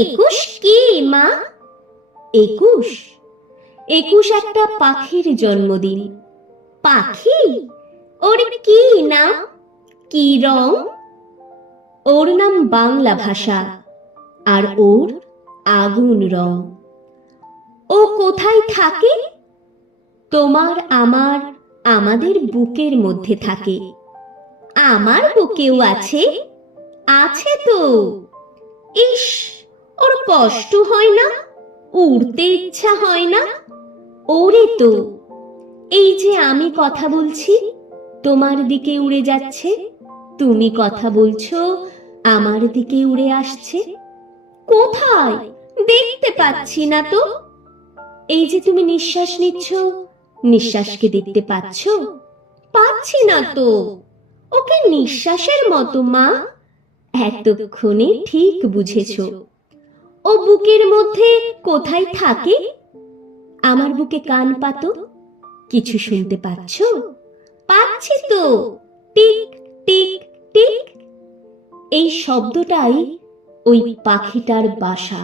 একুশ কি মা? একুশ একুশ একটা পাখির জন্মদিন। পাখি? ওর কি নাম, কি রং? ওর নাম বাংলা ভাষা, আর ওর আগুন রং। ও কোথায় থাকে? তোমার আমার আমাদের বুকের মধ্যে থাকে। আমার বুকেও আছে, আছে তো। ইস, ওর কষ্ট হয় না? উড়তে ইচ্ছা হয় না? ওরে তো, এই যে আমি কথা বলছি, তোমার দিকে উড়ে যাচ্ছে, তুমি কথা বলছো, আমার দিকে উড়ে আসছে। কোথায়? দেখতে পাচ্ছি না তো। এই যে তুমি নিঃশ্বাস নিচ্ছ, নিঃশ্বাসকে দেখতে পাচ্ছো? পাচ্ছি না তো। ওকে নিঃশ্বাসের মতো মা। এতক্ষণে ঠিক বুঝেছো। ও বুকের মধ্যে কোথায় থাকে? আমার বুকে কান পাতো, কিছু শুনতে পাচ্ছো? পাচ্ছি তো, টিক টিক টিক। এই শব্দটাই ওই পাখিটার বাসা।